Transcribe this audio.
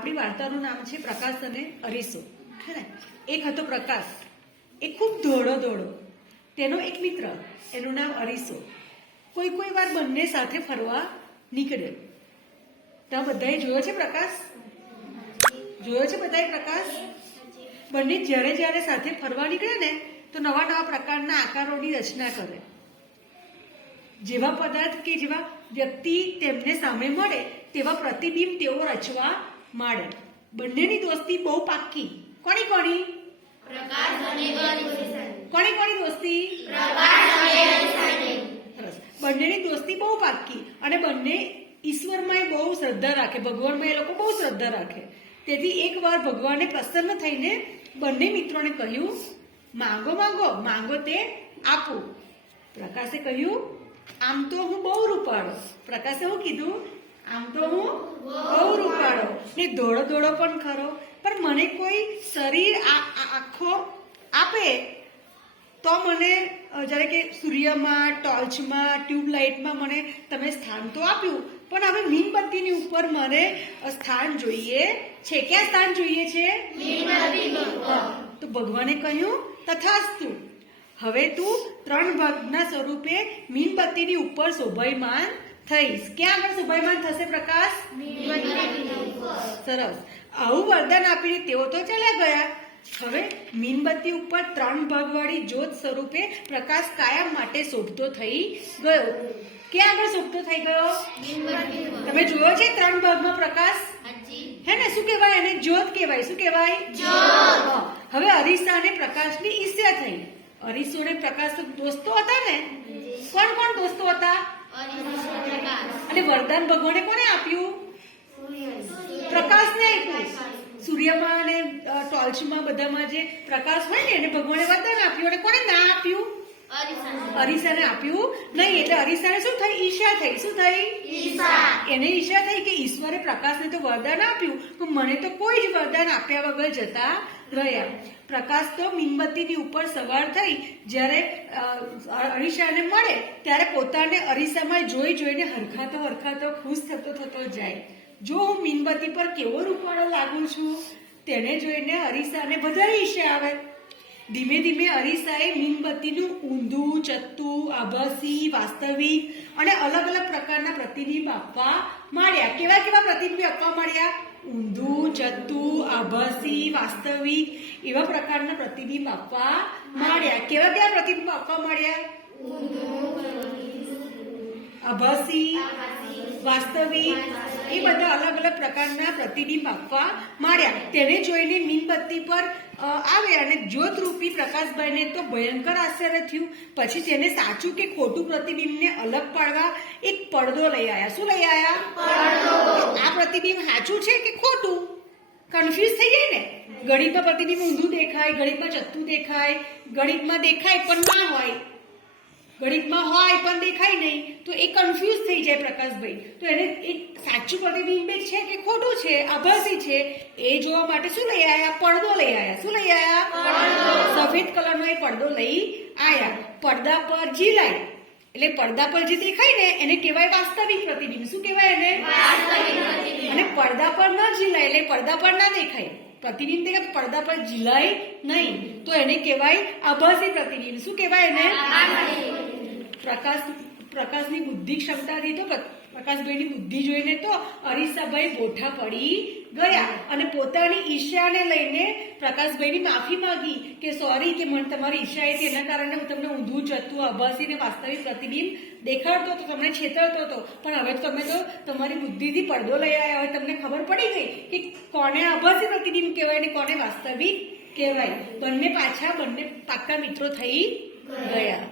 આપણી વાર્તાનું નામ છે પ્રકાશ અને અરીસો, હે ને? એક હતો પ્રકાશ, એ ખૂબ દોડો તેનો એક મિત્ર, એનું નામ અરીસો. કોઈ વાર બંને સાથે ફરવા નીકળે. તમે બધાએ જોયો છે પ્રકાશ? જોયો છે બધાએ પ્રકાશ? બંને જ્યારે સાથે ફરવા નીકળે ને તો નવા પ્રકારના આકારોની રચના કરે. જેવા પદાર્થ કે જેવા વ્યક્તિ તેમને સામે મળે તેવા પ્રતિબિંબ તેઓ રચવા માંડે. બંનેની દોસ્તી બહુ પાક્કી. કોની પ્રકાશ અને અરીસો. કોની દોસ્તી? પ્રકાશ અને અરીસો. સરસ. બંનેની દોસ્તી બહુ પાક્કી અને બંને ઈશ્વરમાં બહુ શ્રદ્ધા રાખે, ભગવાનમાં એ લોકો બહુ શ્રદ્ધા રાખે. તેથી એકવાર ભગવાને પ્રસન્ન થઈને બંને મિત્રોને કહ્યું, માંગો તે આપું. પ્રકાશે કહ્યું, આમ તો હું બહુ રૂપાળો. પ્રકાશે શું કીધું? આમ તો હું બહુ રૂપાળો ને દોડો પણ ખરો, પણ મને કોઈ શરીર આખો આપે તો મને, જ્યારે કે સૂર્યમાં, ટોર્ચમાં, ટ્યુબલાઇટમાં મને તમે સ્થાન તો આપ્યું, પણ હવે મીણબત્તીની ઉપર મને સ્થાન જોઈએ છે. ક્યાં સ્થાન જોઈએ છે? તો ભગવાને કહ્યું, તથાસ્તુ. હવે તું 3 ભાગના સ્વરૂપે મીણબત્તીની ઉપર શોભાયમાન થઈશ. ક્યાં આગળ શોભાયમાન થશે પ્રકાશ? સરસ. આવું વરદાન આપીને તેઓ તો ચાલ્યા ગયા. હવે મીણબત્તી ઉપર 3 ભાગવાળી જ્યોત સ્વરૂપે પ્રકાશ કાયમ માટે શોભતો થઈ ગયો. ક્યાં આગળ શોભતો થઈ ગયો? તમે જોયો છે 3 ભાગમાં પ્રકાશ? હે ને? શું કહેવાય એને? જ્યોત કહેવાય. શું કહેવાય? હવે અરીસા અને પ્રકાશની ઈર્ષ્યા થઈ. અરીસો અને પ્રકાશ તો દોસ્તો હતા ને? કોણ દોસ્તો હતા? અને વરદાન ભગવાને કોને આપ્યું? પ્રકાશને આપ્યું. સૂર્યમાં અને ટોર્ચમાં બધામાં જે પ્રકાશ હોય ને એને ભગવાને વરદાન આપ્યું. અને કોને ના આપ્યું? અરીસાને આપ્યું નહીં. એટલે અરીસાને શું થઈ? ઈર્ષ્યા થઈ. શું થઈ? એને ઈર્ષ્યા થઈ કે ઈશ્વરે પ્રકાશને તો વરદાન આપ્યું, પણ મને તો કોઈ જ વરદાન આપ્યા વગર જતા રહ્યા. પ્રકાશ તો મીણબત્તીની ઉપર સવાર થઈ જ્યારે અરીસાને મળે ત્યારે પોતાને અરીસામાં જોઈને હરખાતો ખુશ થતો જાય. જો હું મીણબત્તી પર કેવો રૂપાળો લાગુ છું, તેને જોઈને અરીસાને વધારે ઈર્ષ્યા આવે. ધીમે અરીસાએ મીણબત્તીનું ઊંધું, ચત્તું, આભાસી, વાસ્તવિક અને અલગ પ્રકારના પ્રતિબિંબ આપવા માંડ્યા. કેવા પ્રતિબિંબ આપવા માંડ્યા? ઊંધું, ચત્તું, આભાસી, વાસ્તવિક એવા પ્રકારના પ્રતિબિંબ આપવા માંડ્યા. કેવા પ્રતિબિંબ આપવા માંડ્યા? આભાસી, વાસ્તવિક એ બધા અલગ પ્રકારના પ્રતિબિંબ આપવા માંડ્યા. તેને જોઈને મીણબત્તી પર આવે અને જ્યોતરૂપી પ્રકાશભાઈને તો ભયંકર આશ્ચર્ય થયું. પછી તેને સાચું કે ખોટું પ્રતિબિંબને અલગ પાડવા એક પડદો લઈ આવ્યા. શું લઈ આવ્યા? આ પ્રતિબિંબ સાચું છે કે ખોટું? કન્ફ્યુઝ થઈ જાય ને. ગણિતમાં પ્રતિબિંબ ઊંધું દેખાય, ગણિતમાં ચત્તું દેખાય, ગણિતમાં દેખાય પણ ના હોય, ગણિતમાં હોય પણ દેખાય નહીં, તો એ કન્ફ્યુઝ થઈ જાય પ્રકાશભાઈ. તો એને એક સાચું પ્રતિબિંબ છે કે ખોટું છે, આભાસી છે, એ જોવા માટે શું લઈ આવ્યા? પડદો લઈ આવ્યા. શું લઈ આવ્યા? સફેદ કલરનો એ પડદો લઈ આવ્યા. પડદા પર ઝીલાય એટલે પડદા પર જે દેખાય ને એને કહેવાય વાસ્તવિક પ્રતિબિંબ. શું કહેવાય એને? અને પડદા પર ન ઝીલાય એટલે પડદા પર ના દેખાય પ્રતિબિંબ, પડદા પર ઝીલાય નહીં તો એને કહેવાય આભાસી પ્રતિબિંબ. શું કહેવાય એને? પ્રકાશની બુદ્ધિ ક્ષમતાથી તો પ્રકાશભાઈની બુદ્ધિ જોઈને તો અરીસાભાઈ બોઠા પડી ગયા અને પોતાની ઈર્ષ્યાને લઈને પ્રકાશભાઈની માફી માંગી કે સોરી કે મને તમારી ઈર્ષ્યા હતી, એના કારણે હું તમને ઊંધું, ચત્તું, આભાસી ને વાસ્તવિક પ્રતિબિંબ દેખાડતો હતો, તમને છેતરતો હતો. પણ હવે તમે તો તમારી બુદ્ધિથી પડદો લઈ આવ્યા. હવે તમને ખબર પડી ગઈ કે કોને આભાસી પ્રતિબિંબ કહેવાય ને કોને વાસ્તવિક કહેવાય. બંને પાકા મિત્રો થઈ ગયા.